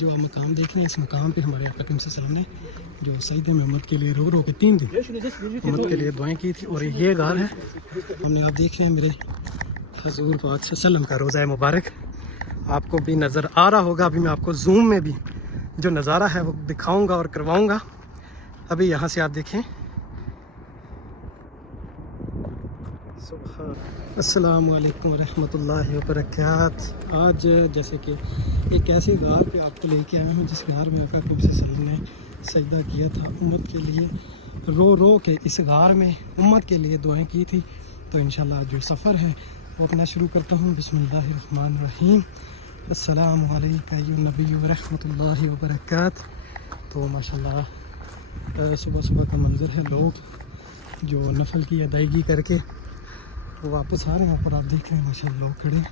جو آپ مقام دیکھ رہے ہیں، اس مقام پہ ہمارے آقا کریم صلی اللہ علیہ وسلم نے جو سجدے میں امت کے لیے رو رو کے 3 دن امت کے لیے دعائیں کی تھی، اور یہ غار ہے ہم نے، آپ دیکھ رہے ہیں میرے حضور پاک صلی اللہ علیہ وسلم کا روضہ مبارک آپ کو بھی نظر آ رہا ہوگا۔ ابھی میں آپ کو زوم میں بھی جو نظارہ ہے وہ دکھاؤں گا اور کرواؤں گا۔ ابھی یہاں سے آپ دیکھیں۔ السلام علیکم ورحمۃ اللہ وبرکاتہ۔ آج جیسے کہ ایک ایسی غار پہ آپ کو لے کے آیا ہوں جس غار میں آقا کریم صلی اللہ علیہ وسلم نے سجدہ کیا تھا امت کے لیے، رو رو کے اس غار میں امت کے لیے دعائیں کی تھی۔ تو انشاءاللہ آج جو سفر ہے وہ اپنا شروع کرتا ہوں۔ بسم اللہ الرحمن الرحیم۔ السلام علیکم ایھا النبی ورحمۃ اللہ وبرکاتہ۔ تو ماشاءاللہ صبح صبح کا منظر ہے، لوگ جو نفل کی ادائیگی کر کے وہ واپس آ رہے ہیں، پر آپ دیکھ رہے ہیں ماشاءاللہ لوگ کھڑے ہیں۔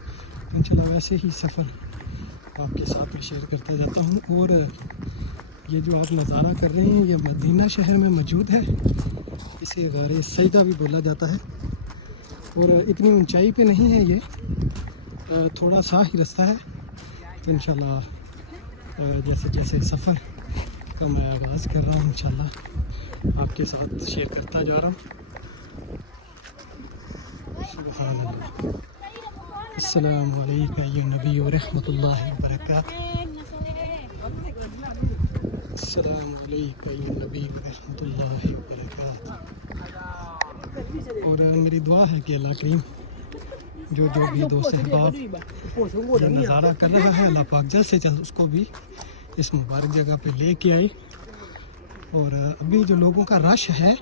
انشاءاللہ ویسے ہی سفر آپ کے ساتھ میں شیئر کرتا جاتا ہوں۔ اور یہ جو آپ نظارہ کر رہے ہیں یہ مدینہ شہر میں موجود ہے، اسے غار سجدہ بھی بولا جاتا ہے، اور اتنی اونچائی پہ نہیں ہے، یہ تھوڑا سا ہی رستہ ہے۔ تو انشاءاللہ جیسے جیسے سفر کا میں آغاز کر رہا ہوں انشاءاللہ آپ کے ساتھ شیئر کرتا جا رہا ہوں۔ سبحان اللہ۔ السلام علیکم ایھا النبی ورحمۃ اللہ وبرکاتہ۔ السلام علیکم ایھا النبی ورحمۃ اللہ وبرکاتہ۔ اور میری دعا ہے کہ اللہ کریم جو بھی دوست احباب یہ نظارہ کر رہا ہے، اللہ پاک جلد سے جلد اس کو بھی اس مبارک جگہ پہ لے کے آئے۔ اور ابھی جو لوگوں کا رش ہے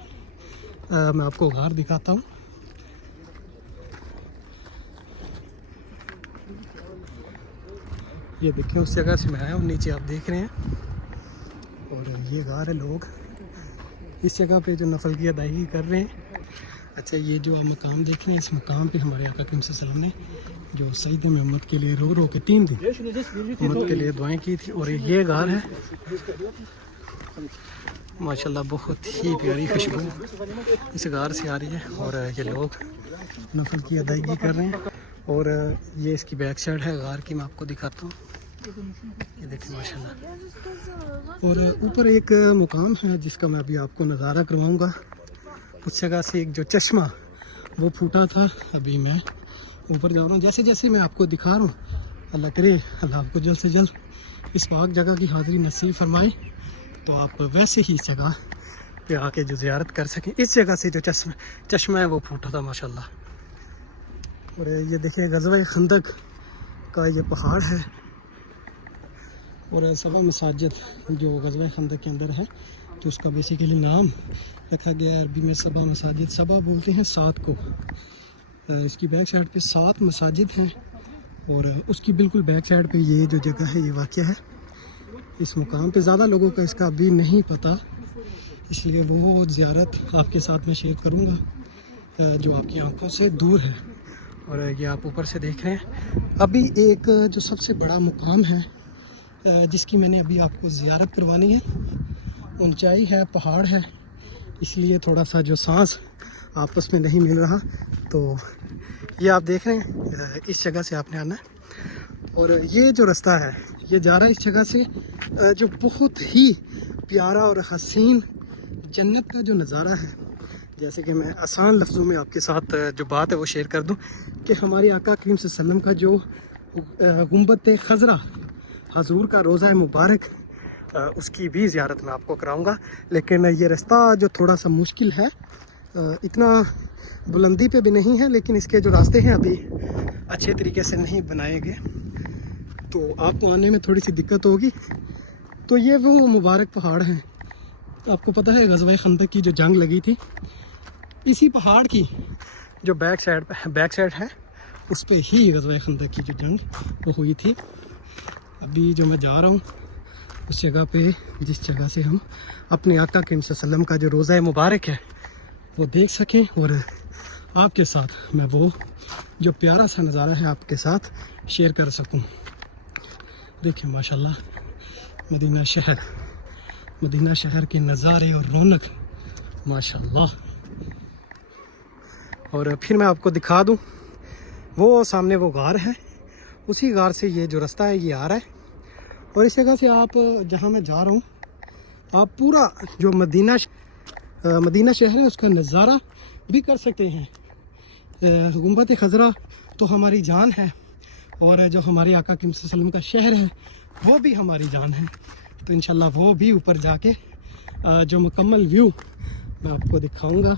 میں آپ کو غار دکھاتا ہوں۔ یہ دیکھیں اس جگہ سے میں آیا ہوں، نیچے آپ دیکھ رہے ہیں، اور یہ غار ہے، لوگ اس جگہ پہ جو نفل کی ادائیگی کر رہے ہیں۔ اچھا، یہ جو آپ مقام دیکھ رہے ہیں، اس مقام پہ ہمارے آقا کریم صلی اللہ علیہ وسلم نے جو سجدے میں امت کے لیے رو رو کے 3 دن امت کے لیے دعائیں کی تھی، اور یہ غار ہے ماشاءاللہ، بہت ہی پیاری خوشبو اس غار سے آ رہی ہے، اور یہ لوگ نفل کی ادائیگی کر رہے ہیں۔ اور یہ اس کی بیک سائڈ ہے غار کی، میں آپ کو دکھاتا ہوں، یہ دیکھیں ماشاءاللہ۔ اور اوپر ایک مقام ہے جس کا میں ابھی آپ کو نظارہ کرواؤں گا۔ اس جگہ سے ایک جو چشمہ وہ پھوٹا تھا، ابھی میں اوپر جا رہا ہوں۔ جیسے جیسے میں آپ کو دکھا رہا ہوں، اللہ کرے اللہ آپ کو جلد سے جلد اس پاک جگہ کی حاضری نصیب فرمائے، تو آپ ویسے ہی اس جگہ پہ آ کے جو زیارت کر سکیں۔ اس جگہ سے جو چشمہ ہے وہ پھوٹا تھا ماشاءاللہ۔ اور یہ دیکھیں غزوہ خندق کا یہ پہاڑ ہے، اور سبا مساجد جو غزوہ خندق کے اندر ہے، تو اس کا بیسیکلی نام رکھا گیا ہے عربی میں سبا مساجد۔ سبا بولتے ہیں 7 کو۔ اس کی بیک سائڈ پہ 7 مساجد ہیں، اور اس کی بالکل بیک سائڈ پہ یہ جو جگہ ہے یہ واقع ہے۔ اس مقام پہ زیادہ لوگوں کا اس کا ابھی نہیں پتہ، اس لیے وہ زیارت آپ کے ساتھ میں شیئر کروں گا جو آپ کی آنکھوں سے دور ہے۔ اور یہ آپ اوپر سے دیکھ رہے ہیں، ابھی ایک جو سب سے بڑا مقام ہے جس کی میں نے ابھی آپ کو زیارت کروانی ہے، اونچائی ہے، پہاڑ ہے، اس لیے تھوڑا سا جو سانس آپس میں نہیں مل رہا۔ تو یہ آپ دیکھ رہے ہیں، اس جگہ سے آپ نے آنا ہے، اور یہ جو رستہ ہے یہ جا رہا ہے اس جگہ سے، جو بہت ہی پیارا اور حسین جنت کا جو نظارہ ہے۔ جیسے کہ میں آسان لفظوں میں آپ کے ساتھ جو بات ہے وہ شیئر کر دوں کہ ہمارے آقا کریم صلی اللہ علیہ وسلم کا جو گنبد خضرا حضور کا روضہ مبارک، اس کی بھی زیارت میں آپ کو کراؤں گا۔ لیکن یہ رستہ جو تھوڑا سا مشکل ہے، اتنا بلندی پہ بھی نہیں ہے، لیکن اس کے جو راستے ہیں ابھی اچھے طریقے سے نہیں بنائے گئے، تو آپ کو آنے میں تھوڑی سی دقت ہوگی۔ تو یہ وہ مبارک پہاڑ ہیں، آپ کو پتہ ہے غزوہ خندق کی جو جنگ لگی تھی، اسی پہاڑ کی جو بیک سائڈ ہے اس پہ ہی غزوہ خندق کی جو جنگ وہ ہوئی تھی۔ ابھی جو میں جا رہا ہوں اس جگہ پہ، جس جگہ سے ہم اپنے آقا کریم صلی اللہ علیہ وسلم کا جو روضہ مبارک ہے وہ دیکھ سکیں، اور آپ کے ساتھ میں وہ جو پیارا سا نظارہ ہے آپ کے ساتھ شیئر کر سکوں۔ دیکھیں ماشاءاللہ مدینہ شہر کے نظارے اور رونق ماشاءاللہ۔ اور پھر میں آپ کو دکھا دوں، وہ سامنے وہ غار ہے، اسی غار سے یہ جو رستہ ہے یہ آ رہا ہے، اور اس جگہ سے آپ جہاں میں جا رہا ہوں آپ پورا جو مدینہ شہر ہے اس کا نظارہ بھی کر سکتے ہیں۔ گنبد خضرا تو ہماری جان ہے، اور جو ہمارے آقا کریم صلی اللہ علیہ وسلم کا شہر ہے وہ بھی ہماری جان ہے۔ تو انشاءاللہ وہ بھی اوپر جا کے جو مکمل ویو میں آپ کو دکھاؤں گا۔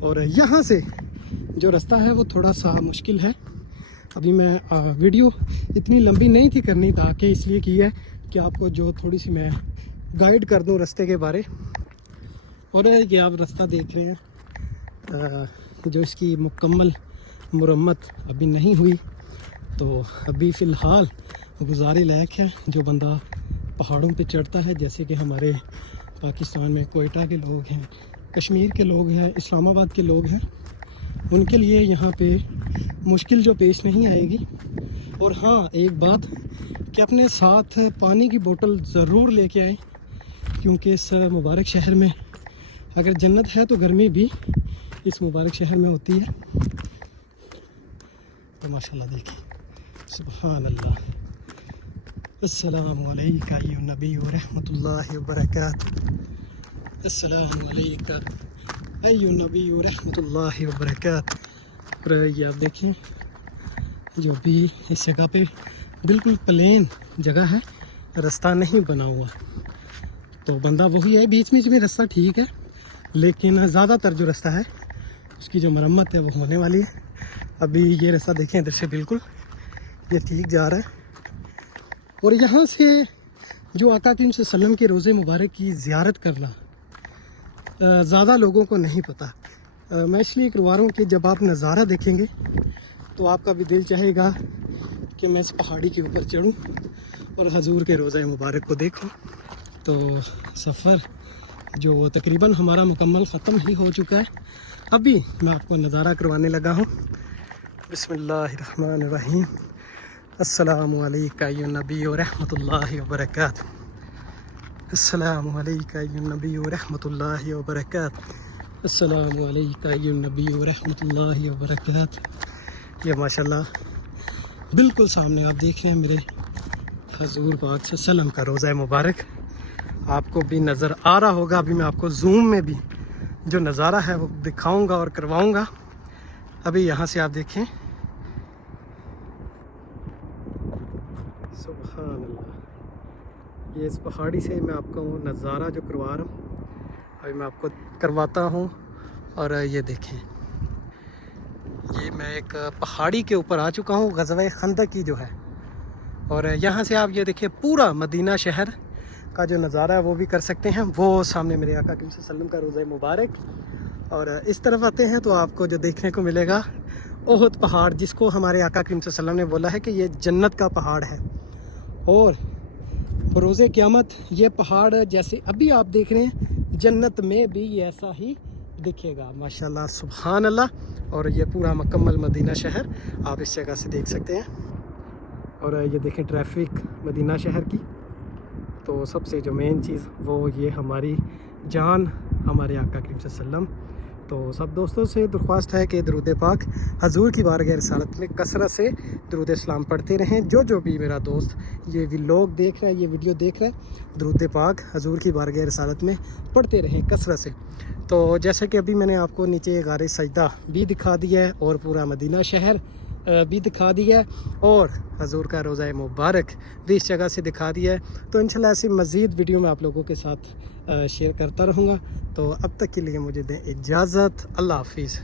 اور یہاں سے جو رستہ ہے وہ تھوڑا سا مشکل ہے۔ ابھی میں ویڈیو اتنی لمبی نہیں تھی کرنی، تاکہ اس لیے کی ہے کہ آپ کو جو تھوڑی سی میں گائیڈ کر دوں رستے کے بارے۔ اور یہ آپ رستہ دیکھ رہے ہیں جو اس کی مکمل مرمت ابھی نہیں ہوئی، تو ابھی فی الحال گزارے لائق ہے۔ جو بندہ پہاڑوں پہ چڑھتا ہے، جیسے کہ ہمارے پاکستان میں کوئٹہ کے لوگ ہیں، کشمیر کے لوگ ہیں، اسلام آباد کے لوگ ہیں، ان کے لیے یہاں پہ مشکل جو پیش نہیں آئے گی۔ اور ہاں ایک بات کہ اپنے ساتھ پانی کی بوتل ضرور لے کے آئیں، کیونکہ اس مبارک شہر میں اگر جنت ہے تو گرمی بھی اس مبارک شہر میں ہوتی ہے۔ تو ماشاءاللہ دیکھیں، سبحان اللہ۔ السلام علیکم ایھا النبی ورحمۃ اللہ وبرکاتہ۔ السلام علیکم ایھا النبی ورحمۃ اللہ وبرکاتہ۔ اور یہ آپ دیکھیں جو بھی اس جگہ پہ بالکل پلین جگہ ہے، رستہ نہیں بنا ہوا، تو بندہ وہی ہے، بیچ میں رستہ ٹھیک ہے، لیکن زیادہ تر جو رستہ ہے اس کی جو مرمت ہے وہ ہونے والی ہے۔ ابھی یہ رستہ دیکھیں ادھر سے بالکل یہ ٹھیک جا رہا ہے۔ اور یہاں سے جو آقا کریم صلی اللہ علیہ وسلم کے روضے مبارک کی زیارت کرنا زیادہ لوگوں کو نہیں پتہ۔ میں اس لیے کروا رہا ہوں کہ جب آپ نظارہ دیکھیں گے تو آپ کا بھی دل چاہے گا کہ میں اس پہاڑی کے اوپر چڑھوں اور حضور کے روضہ مبارک کو دیکھوں۔ تو سفر جو تقریباً ہمارا مکمل ختم ہی ہو چکا ہے، ابھی میں آپ کو نظارہ کروانے لگا ہوں۔ بسم اللہ الرحمن الرحیم۔ السلام علیکم ایھا النبی ورحمۃ اللہ وبرکاتہ۔ السلام علیکم ایھا النبی ورحمۃ اللہ وبرکاتہ۔ السلام علیکم ایھا النبی ورحمۃ اللہ وبرکاتہ۔ یہ ماشاءاللہ بالکل سامنے آپ دیکھ رہے ہیں میرے حضور پاک صلی اللہ علیہ وسلم کا روضہ مبارک، آپ کو بھی نظر آ رہا ہوگا۔ ابھی میں آپ کو زوم میں بھی جو نظارہ ہے وہ دکھاؤں گا اور کرواؤں گا۔ ابھی یہاں سے آپ دیکھیں، سبحان اللہ، یہ اس پہاڑی سے میں آپ کو نظارہ جو کروا رہا ہوں ابھی میں آپ کو کرواتا ہوں۔ اور یہ دیکھیں، یہ میں ایک پہاڑی کے اوپر آ چکا ہوں، غزوہ خندق کی جو ہے۔ اور یہاں سے آپ یہ دیکھیں پورا مدینہ شہر کا جو نظارہ ہے وہ بھی کر سکتے ہیں۔ وہ سامنے میرے آقا کریم صلی اللہ علیہ وسلم کا روضہ مبارک، اور اس طرف آتے ہیں تو آپ کو جو دیکھنے کو ملے گا احد پہاڑ، جس کو ہمارے آقا کریم صلی اللہ علیہ وسلم نے بولا ہے کہ یہ جنت کا پہاڑ ہے۔ اور بروز قیامت یہ پہاڑ جیسے ابھی آپ دیکھ رہے ہیں، جنت میں بھی ایسا ہی دکھے گا، ماشاءاللہ سبحان اللہ۔ اور یہ پورا مکمل مدینہ شہر آپ اس جگہ سے دیکھ سکتے ہیں۔ اور یہ دیکھیں ٹریفک مدینہ شہر کی، تو سب سے جو مین چیز وہ یہ ہماری جان ہمارے آقا کریم صلی اللہ علیہ وسلم۔ تو سب دوستوں سے درخواست ہے کہ درود پاک حضور کی بارگاہ رسالت میں کثرت سے درود اسلام پڑھتے رہیں۔ جو بھی میرا دوست یہ ولاگ دیکھ رہا ہے، یہ ویڈیو دیکھ رہا ہے، درود پاک حضور کی بارگاہ رسالت میں پڑھتے رہیں کثرت سے۔ تو جیسے کہ ابھی میں نے آپ کو نیچے غار سجدہ بھی دکھا دیا ہے، اور پورا مدینہ شہر بھی دکھا دیا ہے، اور حضور کا روضہ مبارک بھی اس جگہ سے دکھا دیا ہے۔ تو انشاءاللہ ایسی مزید ویڈیو میں آپ لوگوں کے ساتھ شیئر کرتا رہوں گا۔ تو اب تک کے لیے مجھے دیں اجازت، اللہ حافظ۔